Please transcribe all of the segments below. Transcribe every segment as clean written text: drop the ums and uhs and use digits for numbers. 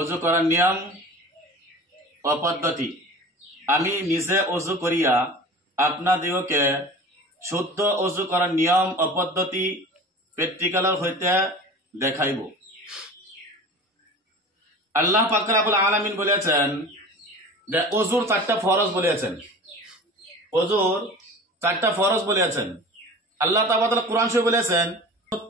অজু করার নিয়ম ও পদ্ধতি। আমি নিজে অজু করিয়া আপনাদিগকে শুদ্ধ অজু করার নিয়ম ও পদ্ধতি প্র্যাকটিক্যাল হইতে দেখাইব। আল্লাহ পাক রব্বুল আলামিন বলেছেন যে অজুর চারটা ফরজ বলেছেন। অজুর চারটা ফরজ বলেছেন। আল্লাহ তাআলা কোরআন শরীফে বলেছেন,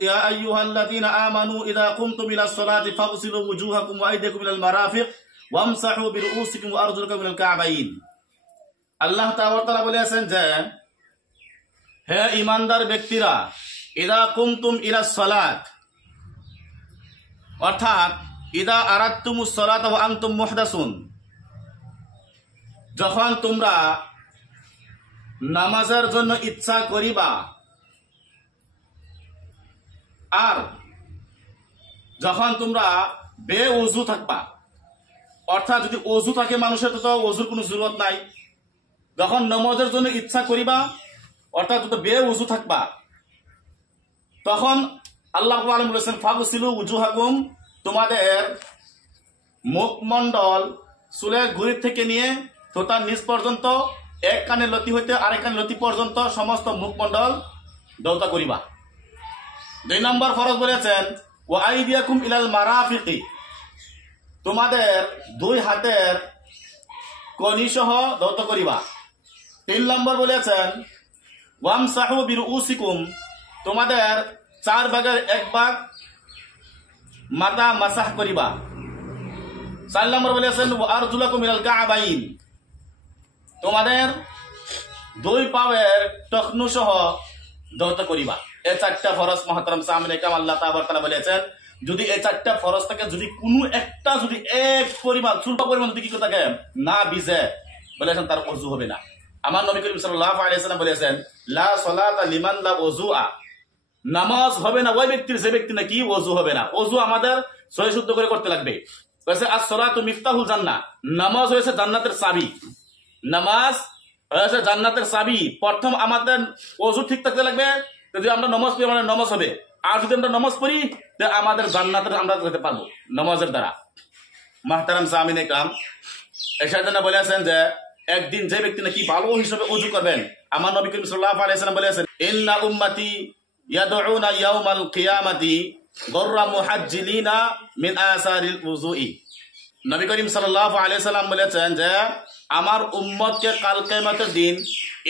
ইয়া আইয়ুহাল্লাযীনা আমানু ইযা কুমতুম ইলাস সালাতি ফাগসিলু ওয়ুজুহাকুম ওয়া আইদিয়াকুম ইলাল মারাফিক ওয়ামসাহু বিরুউসিকুম ওয়া আরজুলাকুম ইলাল কা'বাইন। আল্লাহ তাআলা বলেছেন যে হে ঈমানদার ব্যক্তিরা, ইযা কুমতুম ইলাস সালাত, অর্থাৎ ইযা আরাদতুমুস সালাতা ওয়া আনতুম মুহদাসুন, যখন তোমরা নামাজের জন্য ইচ্ছা করিবা আর যখন তোমরা বেউজু থাকবা, অর্থাৎ যদি অজু থাকে মানুষের তো অজুর কোনো জরুরত নাই, যখন নামাজের জন্য ইচ্ছা করিবা অর্থাৎ বেউজু থাকবা, তখন আল্লাহ রাব্বুল আলামিন বলেছেন ফাগসিলু ওয়ুজুহাকুম, তোমাদের মুখমণ্ডল চুলের ঘুড়ি থেকে নিয়ে তোতার নিচ পর্যন্ত, এক কানের লতি হইতে আরেক কানের লতি পর্যন্ত সমস্ত মুখমণ্ডল ধৌত করিবা। 2 নম্বর ফরজ বলেছেন ওয়া আইদিয়াকুম ইলাল মারাফিকি, তোমাদের 2 হাতের কনি সহ ধৌত করিবা। 3 নম্বর বলেছেন ওয়ামসাহু বিরুউসিকুম, তোমাদের 4 ভাগের 1 ভাগ মাথা মাসাহ করিবা। 4 নম্বর বলেছেন ওয়া আরজুলাকুম ইলাল কা'বাইন, তোমাদের 2 পায়ের টখনু সহ ধৌত করিবা। এই 4টা ফরজ মুহতারাম সামনে কাম আল্লাহ তাআলা বলেছেন, যদি এই 4টা ফরজ থেকে যদি কোনো একটা যদি এক পরিমাণ ছোট পরিমাণ যদি কি থাকে না ভিজে, বলেছেন তার ওযু হবে না। আমার নবী করিম সাল্লাল্লাহু আলাইহি ওয়াসাল্লাম বলেছেন লা সালাতা লিমান লা ওযুআ, নামাজ হবে না ওই ব্যক্তির যে ব্যক্তি নাকি ওযু হবে না। ওযু আমাদের সহি শুদ্ধ করে করতে লাগবে। বলেছে আস-সালাতু মিফতাহুল জান্নাহ, নামাজ হয়েছে জান্নাতের চাবি। নামাজ হয়েছে জান্নাতের চাবি। প্রথম আমাদের ওযু ঠিক থাকতে লাগবে, যদি আমরা নামাজ পড়ি আমাদের নামাজ হবে, আর যদি আমরা নামাজ পড়ি তাহলে আমাদের জান্নাতের আমরা যেতে পারবো নামাজের দ্বারা। মুহতারাম সামিনে কাম এর জন্য বলেছেন যে একদিন যে ব্যক্তি নাকি ভালো হিসেবে ওযু করবেন, আমার নবী করিম সাল্লাল্লাহু আলাইহি ওয়াসাল্লাম বলেছেন ইন্না উম্মতি ইয়াদউনা ইয়াউমাল কিয়ামাতি গররা মুহাজ্জিলিনা মিন আসারিল ওযুই। নবী করিম সাল্লাল্লাহু আলাইহি ওয়াসাল্লাম বলেছেন যে আমার উম্মতকে কাল কিয়ামতের দিন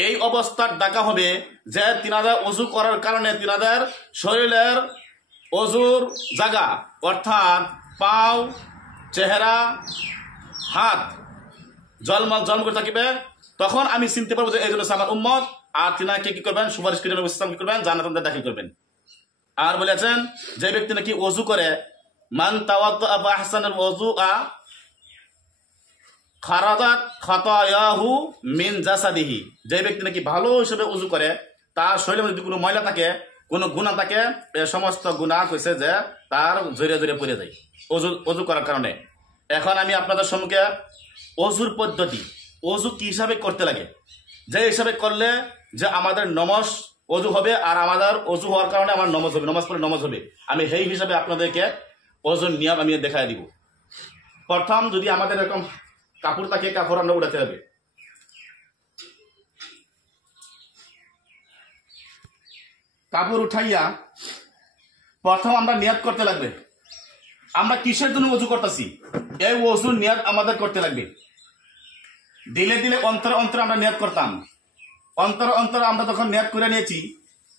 এই অবস্থার ডাকা হবে যে তিনাদের ওযু করার কারণে তিনাদের শরীরের ওযুর জায়গা অর্থাৎ পাও, চেহারা, হাত জলমল জলম করে থাকিবে। তখন আমি চিনতে পারবো যে এই জন্য আমার উম্মত, আর তিনাকে কি করবেন সুপারিশ করে নবী সাল্লাল্লাহু আলাইহি ওয়াসাল্লাম কি করবেন জান্নাতে দাখিল করবেন। আর বলেছেন যে ব্যক্তি নাকি ওযু করে মান তাওয়াদ্দা বা আহসানাল ওযুআ খারাজাত খাতায়াহু মিন জাসাদিহি, যে ব্যক্তি নাকি ভালো হিসেবে ওযু করে তার শরীরে যদি কোনো ময়লা থাকে, কোনো গুনাহ থাকে, এই সমস্ত গুনাহ কইছে যে তার জড়িয়ে জড়িয়ে পড়ে যায় ওযু করার কারণে। এখন আমি আপনাদের সম্মুখে ওযুর পদ্ধতি, ওযু কি হিসাবে করতে লাগে, যে হিসাবে করলে যে আমাদের নমাজ ওযু হবে আর আমাদের ওযু হওয়ার কারণে আমার নমাজ হবে, নমাজ পড়লে নমাজ হবে, আমি সেই হিসাবে আপনাদেরকে ওযুর নিয়ম আমি দেখাই দিব। প্রথম যদি আমাদের এরকম কাপড় থাকে, কাপড় আমরা উঠাতে হবে। কাপড় উঠাইয়া প্রথম আমরা নিয়ত করতে লাগবে আমরা কিসের জন্য ওযু করতেছি, এই ওযুর নিয়ত আমাদের করতে লাগবে। দিলে দিলে অন্তরে অন্তরে আমরা নিয়ত করতাম, অন্তরে অন্তরে আমরা তখন নিয়ত করে নিয়েছি,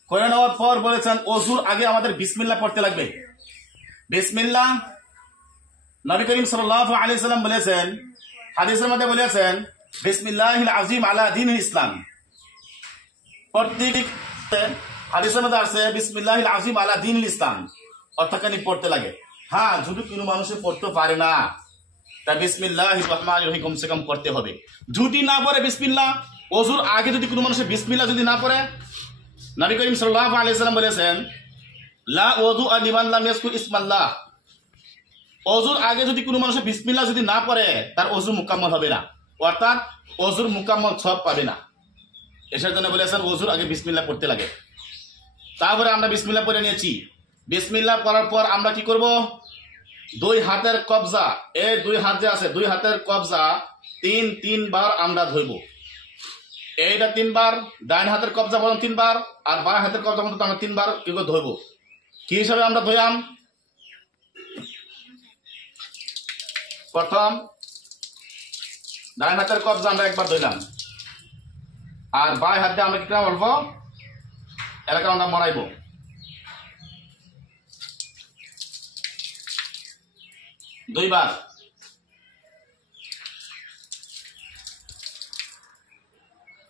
করে নেওয়ার পর বলেছেন ওযুর আগে আমাদের বিসমিল্লাহ পড়তে লাগবে। বিসমিল্লাহ নবী করিম সাল্লাল্লাহু আলাইহি ওয়াসাল্লাম বলেছেন, হাদিসের মধ্যে বলেছেন বিসমিল্লাহিল আযীম আলা দীনিল ইসলাম। প্রত্যেক হাদিসের মধ্যে আছে বিসমিল্লাহিল আযীম আলা দীনিল ইসলাম, অর্থাৎ পড়তে লাগে। হ্যাঁ, যদি কোনো মানুষে পড়তে পারে না তা বিসমিল্লাহির রহমানির রহিম কমসে কম পড়তে হবে। যদি না পড়ে বিসমিল্লাহ, ওযুর আগে যদি কোনো মানুষে বিসমিল্লাহ যদি না পড়ে, নবী করিম সাল্লাল্লাহু আলাইহি ওয়াসাল্লাম বলেছেন লা ওযুআ লিমান লাম ইয়াজকুর ইসমাল্লাহ, ওযুর আগে যদি কোনো মানুষে বিসমিল্লাহ যদি না পড়ে তার ওযু মুকাম্মল হবে না, অর্থাৎ ওযুর মুকাম্মল সওয়াব পাবে না। এর জন্য বলেছেন ওযুর আগে বিসমিল্লাহ পড়তে লাগে। তারপরে আমরা বিসমিল্লাহ পড়ে নিয়েছি, বিসমিল্লাহ পড়ার পর আমরা কি করব, দুই হাতের কবজা, এই দুই হাত যে আছে দুই হাতের কবজা তিনবার আমরা ধরব। এইটা 3 বার, ডাইন হাতের কবজা পর্যন্ত 3 বার, আর বাঁ হাতের কবজা পর্যন্ত আমরা 3 বার কি করে ধরব। কি হিসাবে আমরা ধরলাম? প্রথম ডাইন হাতের কবজা আমরা একবার ধরলাম, আর বাঁ হাতে আমরা কি বলবো, এলাকা আমরা মরাইব। দুইবার,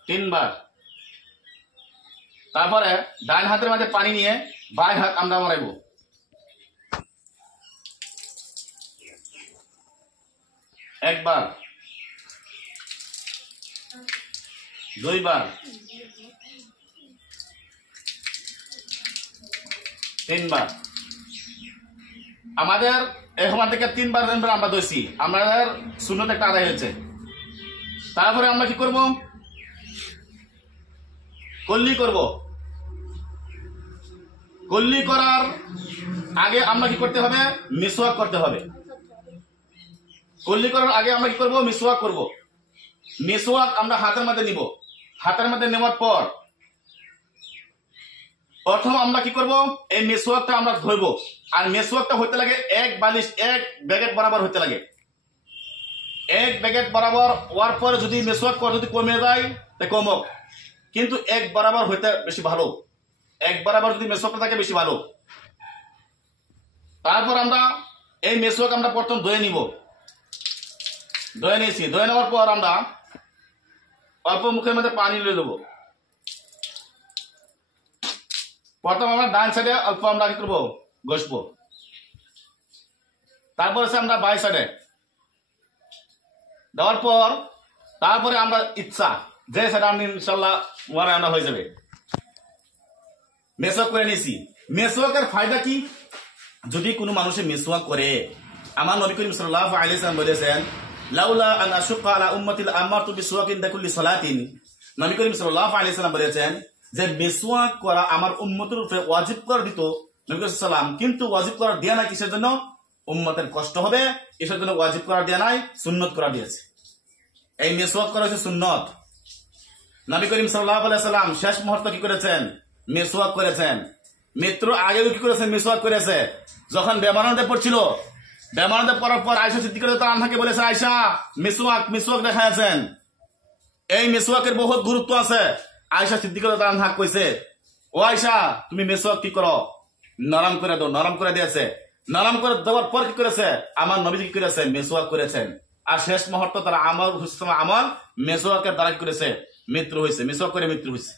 তিনবার। তারপরে ডান হাতের মাঝে পানি নিয়ে বাঁ হাত আমরা মরাইব। একবার, দুইবার, তিনবার। আমাদের এখন থেকে 3 বার আমরা ধরছি, আমাদের সুন্নত একটা আদায় হয়েছে। তারপরে আমরা কি করব? কল্লি করব। কল্লি করার আগে আমরা কি করতে হবে? মিসওয়াক করতে হবে। কল্লি করার আগে আমরা কি করব? মিসওয়াক করব। মিসওয়াক আমরা হাতের মধ্যে নিব। হাতের মধ্যে নেওয়ার পর প্রথম আমরা কি করব? এই মিসওয়াকটা আমরা ধরব। আর মিসওয়াকটা হইতে লাগে এক বালিশ, এক ব্যাগেট বরাবর হইতে লাগে। এক ব্যাগেট বরাবর হওয়ার পর যদি মিসওয়াক কর যদি কমে যায় তা কমক, কিন্তু এক বরাবর হইতে বেশি ভালো। এক বরাবর যদি মিসওয়াকটা থাকে বেশি ভালো। তারপর আমরা এই মিসওয়াক আমরা প্রথম ধুয়ে নিব। ধুয়ে নিয়েছি। ধুয়ে নেওয়ার পর আমরা অল্প মুখের মধ্যে পানি নিয়ে দেবো। প্রথম আমরা ডান সাইডে অল্প আমরা কি করবো? ঘষবো। তারপর আছে আমরা বাই সাইডে দেওয়ার পর তারপরে আমরা ইচ্ছা যে সাইডে আমি ইনশাল্লাহ ওয়ারা হয়ে যাবে। মেসওয়াক করে নিয়েছি। মেসওয়াকের ফায়দা কি? যদি কোনো মানুষে মেসওয়াক করে, আমার নবী করিম সাল্লাল্লাহু আলাইহি ওয়াসাল্লাম বলেছেন, লাউলা আন আশুক্কা আলা উম্মতি লা'আমারতু বিসওয়াকিন ইনদা কুল্লি সালাতিন। নবী করিম সাল্লাল্লাহু আলাইহি ওয়াসাল্লাম বলেছেন যে মেসওয়াক করা আমার উম্মতের উপরে ওয়াজিব করে দিত নবী করিম সাল্লাম, কিন্তু ওয়াজিব করা দেয়া নাই। কিসের জন্য? উম্মতের কষ্ট হবে, এসব জন্য ওয়াজিব করা দেয়া নাই, সুন্নত করা দিয়েছে। এই মেসওয়াক করা হচ্ছে সুন্নত। নবী করিম সাল্লাল্লাহু আলাইহি ওয়াসাল্লাম শেষ মুহূর্তে কি করেছেন? মেসওয়াক করেছেন। মৃত্যুর আগেও কি করেছেন? মেসওয়াক করেছে। যখন বেমানন্দে পড়ছিল, বেমানন্দে পড়ার পর আয়েশা সিদ্দিকা রাদিয়াল্লাহু আনহাকে বলেছে, আয়েশা মিসওয়াক দেখাইছেন। এই মেসওয়াকের বহুত গুরুত্ব আছে। আয়েশা সিদ্দিকা রাদিয়াল্লাহু আনহা কইছে, ও আয়েশা তুমি মেসওয়াক কি করো? নরম করে দাও। নরম করে দিয়েছে। নরম করে দেওয়ার পর কি করেছে? আমার নবী কি করেছে? মেসওয়াক করেছেন। আর শেষ মুহূর্ত তারা আমল মেসওয়াকের দ্বারা কি করেছে? মৃত্যু হয়েছে। মেসওয়াক করে মৃত্যু হয়েছে।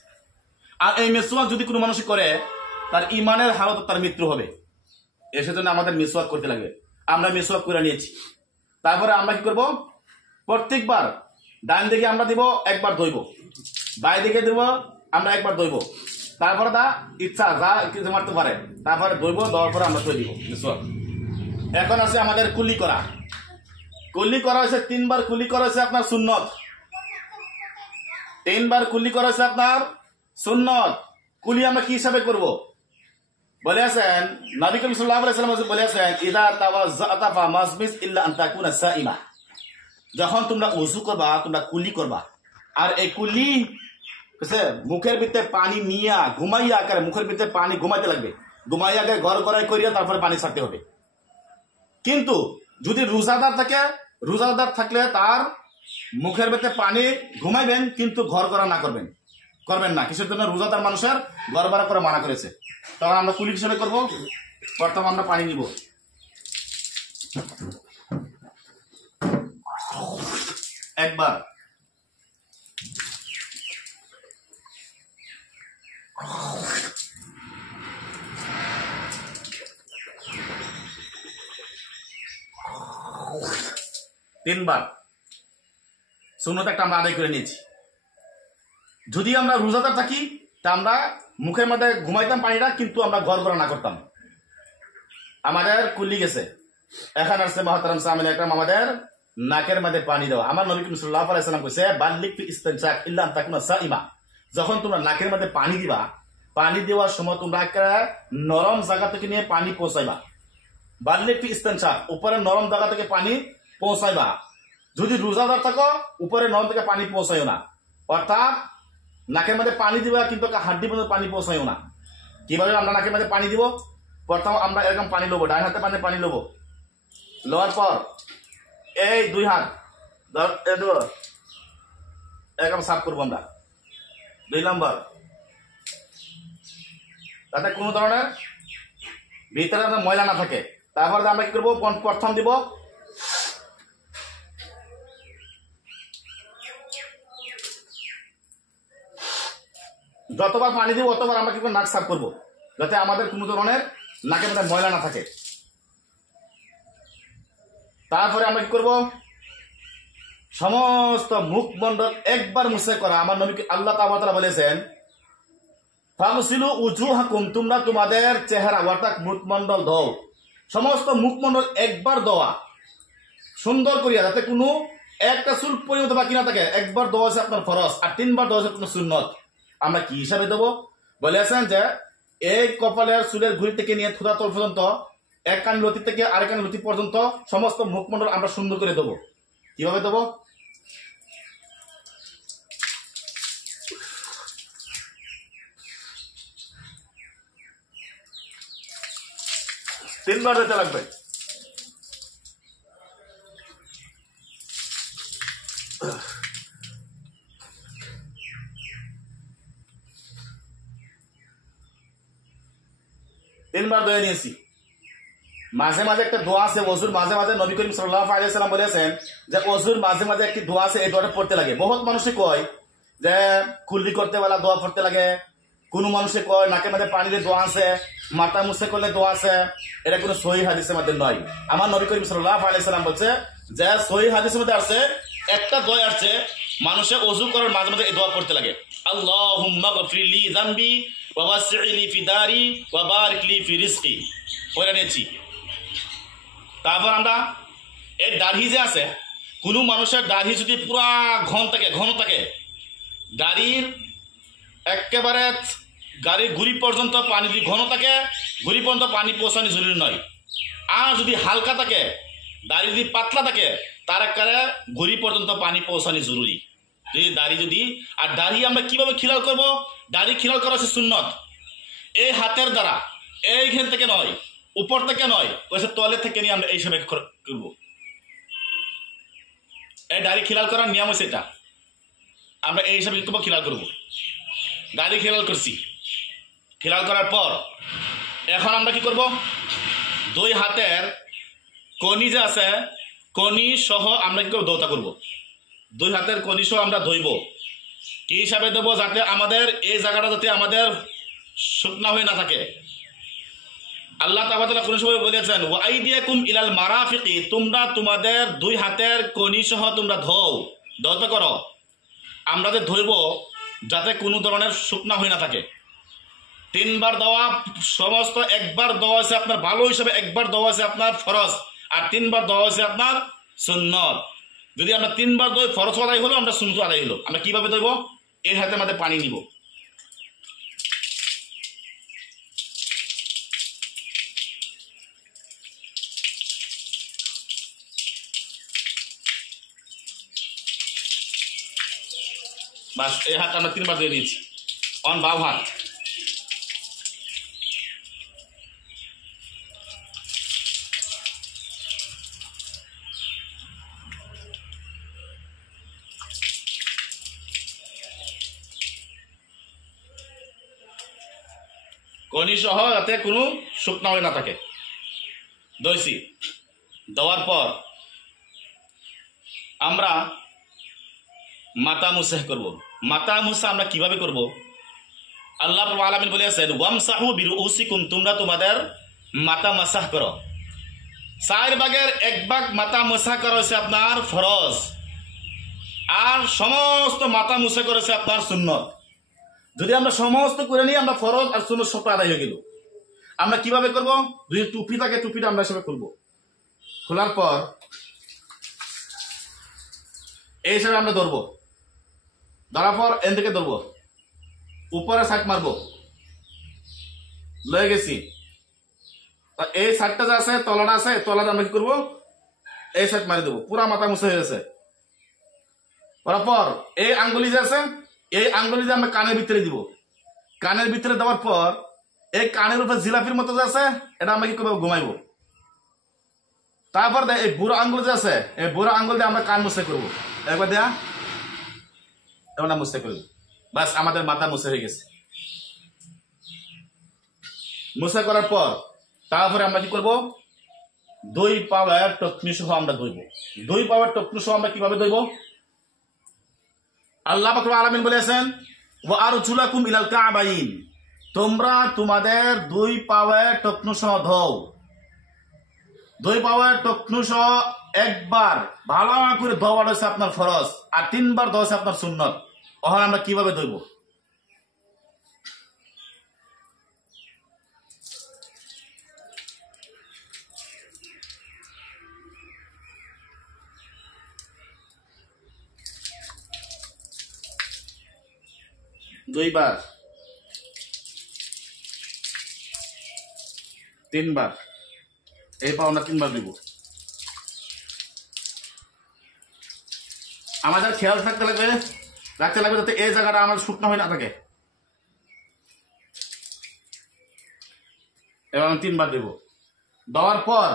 আর এই মেসওয়াক যদি কোনো মানুষ করে, তার ইমানের হালত তার মৃত্যু হবে। এসে জন্য আমাদের মেসওয়াক করতে লাগবে। আমরা মেসওয়াক করে নিয়েছি। তারপরে আমরা কি করব? প্রত্যেকবার ডান দিকে আমরা দিব, একবার ধইব। বাই দিকে দিব, আমরা একবার ধইব। তারপরে দা ইচ্ছা যা কিছু মারতে পারে, তারপরে ধইব, দেওয়ার পরে আমরা ধুয়ে দিব মেসওয়াক। এখন আছে আমাদের কুলি করা। কুলি করা হয়েছে 3 বার। কুলি করা হয়েছে আপনার সুন্নত। 3 বার কুলি করা হয়েছে আপনার সুন্নত। কুলি আমরা কি হিসাবে করব? বলে আছেন নবী করিম সাল্লাল্লাহু আলাইহি ওয়াসাল্লাম বলে আছেন, ইযা তাওয়াজ্জাতা ফামাসমিস ইল্লা আন তাকুনা সাইমা। যখন তোমরা ওযু করবা, তোমরা কুলি করবা। আর এই কুলি মুখের ভিতরে পানি নিয়া ঘুমাইয়া আকারে মুখের ভিতরে পানি ঘুমাইতে লাগবে। ঘুমাইয়া আগে ঘর গড়াই করিয়া তারপরে পানি ছাড়তে হবে। কিন্তু যদি রোজাদার থাকে, রোজাদার থাকলে তার মুখের ভিতরে পানি ঘুমাইবেন, কিন্তু ঘর গড়া না করবেন না। কিসের জন্য? রোজাদার মানুষের ঘর গড়া করে মানা করেছে। তখন আমরা কুলি হিসেবে করবো। প্রথম আমরা পানি নিব। একবার, তিনবার। সুন্নত একটা আমরা আদায় করে নিয়েছি। যদি আমরা রোজাদার থাকি তা আমরা মুখের মধ্যে ঘুমাইতাম পানিটা, কিন্তু আমরা ঘর ঘর না করতাম। আমাদের কুলি গেছে। এখন আসছে মহতারাম সামিল একরাম, আমাদের নাকের মধ্যে পানি দেওয়া। আমার নবী করিম সাল্লাল্লাহু আলাইহি ওয়াসাল্লাম কইছে, বাল্লিক ফি ইস্তিনশাক ইল্লা আন তাকুনা সাইমা। যখন তোমরা নাকের মধ্যে পানি দিবা, পানি দেওয়ার সময় তোমরা একটা নরম জায়গা থেকে নিয়ে পানি পৌঁছাইবা। বাল্যে ফি ইস্তেনশাক, উপরে নরম জায়গা থেকে পানি পৌঁছাইবা। যদি রোজাদার থাকো উপরে নরম থেকে পানি পৌঁছাইও না, অর্থাৎ নাকের মধ্যে পানি দিবা কিন্তু হাড্ডি পর্যন্ত পানি পৌঁছাইও না। কিভাবে আমরা নাকের মধ্যে পানি দিব? প্রথম আমরা এরকম পানি লব, ডান হাতে পানি লব, লওয়ার পর এই দুই হাত এরকম সাফ করবো আমরা। 2 নম্বর, যাতে কোনো ধরনের ভিতরে ময়লা না থাকে। তারপর আমরা কি করবো? প্রথম দিব যতবার পানি দিব অতবার আমরা কি নাক সাফ করবো, যাতে আমাদের কোনো ধরনের নাকের মধ্যে ময়লা না থাকে। তারপরে আমরা কি করবো? সমস্ত মুখমণ্ডল একবার মুছে করা। আমার নবী আল্লাহ তাআলা বলেছেন, ফাগসিলু উজুহাকুম, তোমরা তোমাদের চেহারা অর্থাৎ মুখমণ্ডল ধোও। সমস্ত মুখমণ্ডল একবার ধোয়া সুন্দর করিয়া, যাতে কোনো একটা চুল পরিণত বাকি না থাকে। একবার ধোয়া আছে আপনার ফরজ, আর 3 বার ধোয়া আছে কোনো সুন্নত। আমরা কি হিসাবে দেবো? বলেছেন যে এই কপালের চুলের ঘুড়ি থেকে নিয়ে থুদাতল পর্যন্ত, এক কান লতি থেকে আরেক কান লতি পর্যন্ত সমস্ত মুখমণ্ডল আমরা সুন্দর করে দেবো। কিভাবে দেবো? তিনবার দিতে লাগবে। তিনবার দোয়া নিয়েছি। মাঝে মাঝে একটা দোয়া আছে ওযুর মাঝে মাঝে, নবী করিম সাল্লাল্লাহু আলাইহি ওয়াসাল্লাম বলেছেন যে ওযুর মাঝে মাঝে একটি দোয়া আছে, এই দোয়াটা পড়তে লাগে। বহুত মানুষে কয় যে কুল্লি করতে বেলা দোয়া পড়তে লাগে, কোন মানুষে কয় নাকের মধ্যে পানি দিয়ে দোয়া আছে, মাথা মুছে করলে দোয়া আছে। এটা কোনো সহিহ হাদিসের মধ্যে নয়। আমার নবী করিম সাল্লাল্লাহু আলাইহি ওয়াসাল্লাম বলছে যে সহিহ হাদিসের মধ্যে আছে একটা দোয়া আছে, মানুষে ওযু করার মাঝে মাঝে এই দোয়া পড়তে লাগে, আল্লাহুম্মা গফিরলি যামবি ওয়া ওয়াসি'লি ফি দারি ওয়া বারিক লি ফি রিজকি। পড়ে নিয়েছি। তারপর আমরা এই দাড়ি যে আছে, কোনো মানুষের দাড়ি যদি পুরা ঘন থাকে, দাড়ির একেবারে গাড়ির ঘুড়ি পর্যন্ত পানি যদি ঘন থাকে, ঘুড়ি পর্যন্ত পানি পৌঁছানো জরুরি নয়। আর যদি হালকা থাকে, দাড়ি যদি পাতলা থাকে, তার একেবারে ঘুড়ি পর্যন্ত পানি পৌঁছানো জরুরি। আর দাড়ি আমরা কিভাবে খিলাল করব? দাড়ি খিলাল করা হচ্ছে সুন্নত। এই হাতের দ্বারা, এইখান থেকে নয়, উপর থেকে নয়, ওই তলে থেকে নিয়ে আমরা এই সময় করব। এই দাড়ি খিলাল করার নিয়ম হচ্ছে এটা। আমরা এই হিসাবে খিলাল করব। দাড়ি খিলাল করছি, খিলাল করার পর এখন আমরা কি করব? 2 হাতের কনি যে আছে, কনি সহ আমরা কি করব? দৌতা করব। 2 হাতের কনি সহ আমরা ধইব। কি হিসাবে দেবো? যাতে আমাদের এই জায়গাটা যাতে আমাদের শুকনা হয়ে না থাকে। আল্লাহ তাআলা কোন সময় বলেছেন, ওয়া আইদিয়াকুম ইলাল মারাফিকি, তোমরা তোমাদের 2 হাতের কনি সহ তোমরা ধৌত করো। আমরা যে ধইব যাতে কোনো ধরনের শুকনা হয়ে না থাকে। 3 বার দেওয়া সমস্ত, একবার দেওয়া আছে আপনার ভালো হিসাবে, একবার দেওয়া আছে আপনার ফরজ, আর 3 বার দেওয়া আছে আপনার সুন্নত। যদি আমরা 3 বার দই, ফরজ আদায় হলো, আমরা সুন্নত আদায় হলো। আমরা কিভাবে দইব? এই হাতে আমাদের পানি নিব, বাস এই হাত আমরা 3 বার দিয়ে দিয়েছি। অন বাম হাত, কনি সহ যাতে কোনো শুকনা হয়ে না থাকে দইছি। দেওয়ার পর আমরা মাথা মুসাহ করব। মাথা মুসা আমরা কিভাবে করব? আল্লাহ রাব্বুল আলামিন বলেছেন, ওয়ামসাহু বিরুউসিকুম, তোমরা তোমাদের মাথা মাসাহ করো। 4 ভাগের 1 ভাগ মাথা মুসাহ করা হয়েছে আপনার ফরজ, আর সমস্ত মাথা মুছে করেছে আপনার সুন্নত। যদি আমরা সমস্ত করে নিই, আমরা ফরজ আর সুন্নত সব আদায় হয়ে গেল। আমরা কিভাবে করব? যদি টুপি থাকে, টুপিটা আমরা হিসাবে খুলবো। খোলার পর এই হিসাবে আমরা ধরবো। ধরার পর এন থেকে ধরবো, উপরে সাইড মারবো, লয়ে গেছি। এই সাইডটা যে আছে তলাটা আছে, তলাটা আমরা কি করবো, এই সাইড মারি দেবো, পুরা মাথা মুছে হয়ে গেছে। পর এই আঙ্গুলি যে আছে, এই আঙ্গুলি যে আমরা কানের ভিতরে দিব, কানের ভিতরে দেওয়ার পর এই কানের উপরে জিলাপির মতো যে আছে এটা আমরা কি করবো, ঘুমাইবো। তারপর এই বুড়ো আঙ্গুল যে আছে, এই বুড়ো আঙ্গুল দিয়ে আমরা কান মুছে করবো, একবার দেয়া এবার মুছে করবো, বাস আমাদের মাথা মুছে হয়ে গেছে। মুছে করার পর তারপরে আমরা কি করবো, 2 পাওয়ার টকনি সহ আমরা ধুইব। 2 পাওয়ার টকনি সহ আমরা কিভাবে ধুইব, আল্লাহ পাক রব্বুল আলামিন বলেছেন ওয়া আরজুলাকুম ইলাল কাবাইন, তোমরা তোমাদের 2 পাওয়ার টকনি সহ ধোও। 2 পাওয়ার টকনি সহ একবার ভালো করে ধোয়া হচ্ছে আপনার ফরজ, আর 3 বার ধোয়া হচ্ছে আপনার সুন্নত। ওখানে আমরা কিভাবে ধুইব, দুইবার 3 বার, এই পাও আমরা 3 বার দিব। আমাদের খেয়াল রাখতে লাগবে যাতে এই জায়গাটা আমার শুকনো হয়ে না থাকে। এবার আমি 3 বার দেব। দেওয়ার পর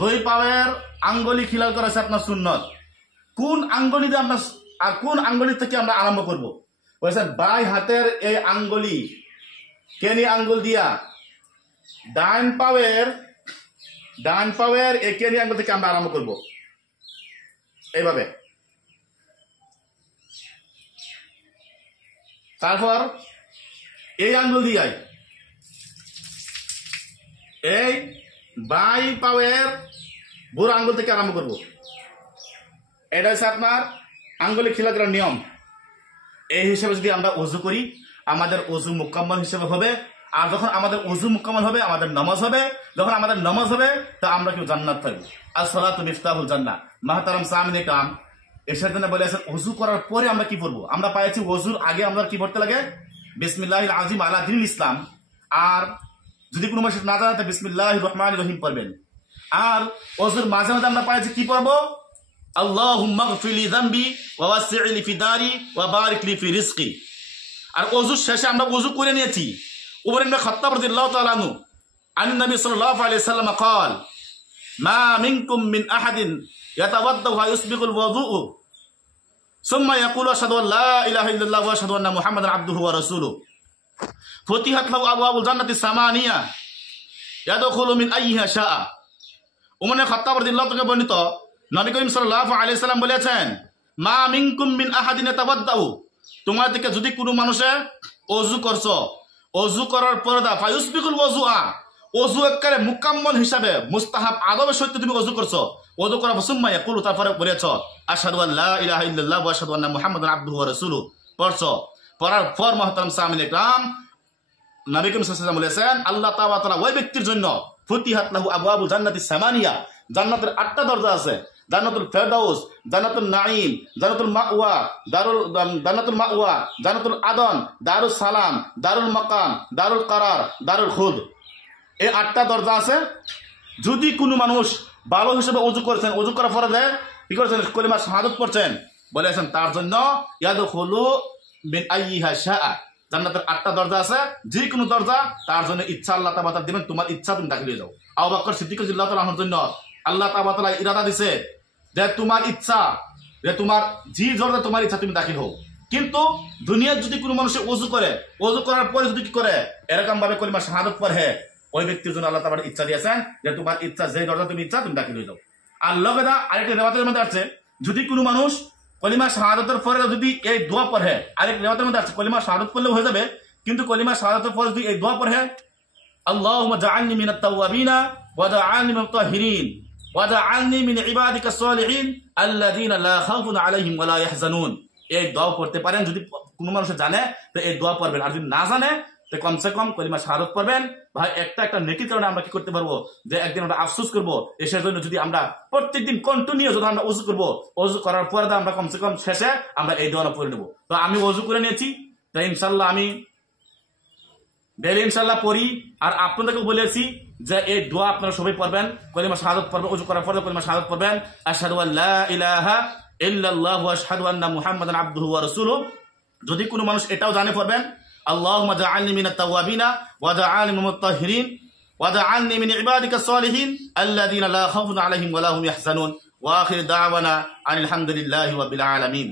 2 পাওয়ের আঙ্গুলি খিলাল করা আছে আপনার সুন্নত। কোন আঙ্গুলি দিয়ে আমরা, আর কোন আঙ্গুলি থেকে আমরা আরম্ভ করবো, বলছেন বাই হাতের এই আঙ্গুলি কেনি আঙ্গুল দিয়া ডান পাওয়ের এই কেনি আঙ্গুল থেকে আমরা আরম্ভ করব, এইভাবে। তারপর এই আঙ্গুল দিয়াই এই বাই পাওয়ের বুড়ো আঙ্গুল থেকে আরম্ভ করব। এটা হচ্ছে আপনার আঙ্গুলি খিলা করার নিয়ম। এই হিসেবে যদি আমরা ওযু করি, আমাদের ওযু মুকাম্মাল হিসেবে হবে। আর যখন আমাদের ওযু মুকাম্মাল হবে, আমাদের নামাজ হবে। যখন আমাদের নামাজ হবে, তা আমরা কেউ জান্নাত পাইব। as-salatu মিফতাহুল জান্নাহ। মাহতারাম সামিনে কাম এরশাদ বলেছেন ওযু করার পরে আমরা কি পড়বো, আমরা পাইছি ওযুর আগে আমরা কি পড়তে লাগে, বিসমিল্লাহিল আযীম আলা দীনিল ইসলাম। আর যদি কোনো মানুষ না জানে, বিসমিল্লাহির রহমানির রহিম পড়বেন। আর ওযুর মাঝে মাঝে আমরা পাইছি কি পড়বো, আল্লাহুম্মা গফিরলি যামবি ওয়া ওয়াসি'লি ফি দারি ওয়া বারিক লি ফি রিজকি। আর ওযুর শেষে আমরা ওযু করে নিয়েছি। উমর ইবনে খাত্তাব রাদিয়াল্লাহু তাআলা আনহু আন নবী সাল্লাল্লাহু আলাইহি ওয়াসাল্লাম قال মা মিনকুম মিন আহাদিন ইয়াতাওয়াদ্দা ওয়া ইউসবিগুল ওযু'ু সুম্মা ইয়াকুলু আশহাদু আল লা ইলাহা ইল্লাল্লাহ ওয়া আশহাদু আন্না মুহাম্মাদান আবদুহু ওয়া রাসূলুহু ফুতিহাত লাহু আবওয়াবুল জান্নাতি সামানিয়া ইয়াদখুলু মিন আইয়িহা শাআ। উমর ইবনে খাত্তাব রাদিয়াল্লাহু তাআলা বর্ণিত, নবী করিম সাল্লাল্লাহু আলাইহি সাল্লাম বলেছেন মা মিনকুম মিন আহাদিন ইয়াতাওয়াদ্দাউ, তোমার থেকে যদি কোনো মানুষে ওযু করছো, ওযু করার পরে দা ফায়ুসবিকুল ওযুআ, ওযু একবারে মুকাম্মাল হিসাবে মুস্তাহাব আদবের সহিত তুমি ওযু করছো। ওযু করার সুম্মা ইয়াকুলু, তারপরে বলেছো আশহাদু আল্লা ইলাহা ইল্লাল্লাহ ওয়া আশহাদু আন্না মুহাম্মাদান আবদুহু ওয়া রাসূলুহু পড়ছো। পড়ার পর মুহতারাম সামিনে ইকরাম, নবী করিম সাল্লাল্লাহু আলাইহি ওয়াসাল্লাম বলেছেন আল্লাহ তাআলা ওই ব্যক্তির জন্য ফুতিহাত লাহু আবওয়াবুল জান্নাতি সামানিয়া, জান্নাতের 8টা দরজা আছে। জান্নাতুল ফেরদাউস, জান্নাতুল নাঈম, জান্নাতুল মাওয়া, জান্নাতুল মাওয়া, জান্নাতুল আদন, দারুস সালাম, দারুল মাকাম, দারুল কারার, দারুল খুদ। এই 8টা দরজা আছে। যদি কোনো মানুষ ভালো হিসেবে ওযু করেছেন, ওযু করার পরে দেয় কি করেছেন, কালিমা শাহাদাত পড়ছেন, বলেছেন তার জন্য ইয়াদখুলু মিন আইয়িহা শাআ, জান্নাতের 8টা দরজা আছে, যে কোনো দরজা তার জন্য ইচ্ছা আল্লাহ তাআলা দিবেন, তোমার ইচ্ছা তুমি দাখিল হয়ে যাও। আবু বকর সিদ্দিক রাদিয়াল্লাহু তাআলা আনহুর জন্য আল্লাহ তাআলা ইরাদা দিছে যে তোমার ইচ্ছা, যে তোমার জি জরুরত তোমার ইচ্ছা তুমি দাখিল হও। কিন্তু দুনিয়ার যদি কোনো মানুষ ওযু করে, ওযু করার পরে যদি কি করে এরকম ভাবে কালিমা শাহাদাত পড়ে, ওই ব্যক্তির জন্য আল্লাহ তাআলা ইচ্ছা দিয়েছেন যে তোমার ইচ্ছা যে দরজা তুমি ইচ্ছা তুমি দাখিল হয়ে যাও। আর লগেদা আরেকটা রিওয়ায়াতের মধ্যে আছে, যদি কোনো মানুষ কালিমা শাহাদাতের পরে যদি এই দোয়া পড়ে, আরেক রিওয়ায়াতের মধ্যে আছে কালিমা শাহাদাত পড়লেও হয়ে যাবে, কিন্তু কালিমা শাহাদাতের পরে যদি এই দোয়া পড়ে আল্লাহুম্মা জাআলনি মিনাত তাওয়াবিনা ওয়া জাআলনি মিনাত তাহিরিন ওয়া জাআলনি মিন ইবাদিকাস সালিহিন আল্লাযীনা লা খাউফুন আলাইহিম ওয়া লা ইয়াহজানুন, এই দোয়া পড়তে পারেন। যদি কোনো মানুষ জানে তো এই দোয়া পড়বেন, আর যদি না জানে তো কমসে কম কালিমা শাহাদাত পড়বেন। ভাই একটা নেকির কারণে আমরা কি করতে পারবো, যে একদিন আমরা আফসোস করবো, এসের জন্য যদি আমরা প্রত্যেকদিন কন্টিনিউ যদি আমরা ওযু করবো, ওযু করার পরে আমরা কমসে কম শেষে আমরা এই দোয়াটা পড়ে নেবো। তো আমি ওযু করে নিয়েছি, তাই ইনশাল্লাহ আমি ডেইলি ইনশাল্লাহ পড়ি। আর আপনাদেরকে বলেছি যে এই দোয়া আপনারা সবাই পড়বেন, কলিমা শাহাদাত পড়বেন, ওযু করার পরে কলিমা শাহাদাত পড়বেন, আশহাদু আল্লা ইলাহা ইল্লাল্লাহু ওয়া আশহাদু আন্না মুহাম্মাদান আবদুহু ওয়া রাসূলুহু। যদি কোনো মানুষ এটাও জানে পড়বেন, আল্লাহুম্মা জাআলনি মিনাত তাওয়াবিনা ওয়া জাআলনি মিনাল মুতাহহিরিন ওয়া জাআলনি মিন ইবাদিকাস সালিহিন আল্লাযীনা লা খাউফুন আলাইহিম ওয়া লা হুম ইয়াহজানুন। ওয়া আখির দাওয়ানা আনিল হামদুলিল্লাহি রাব্বিল আলামিন।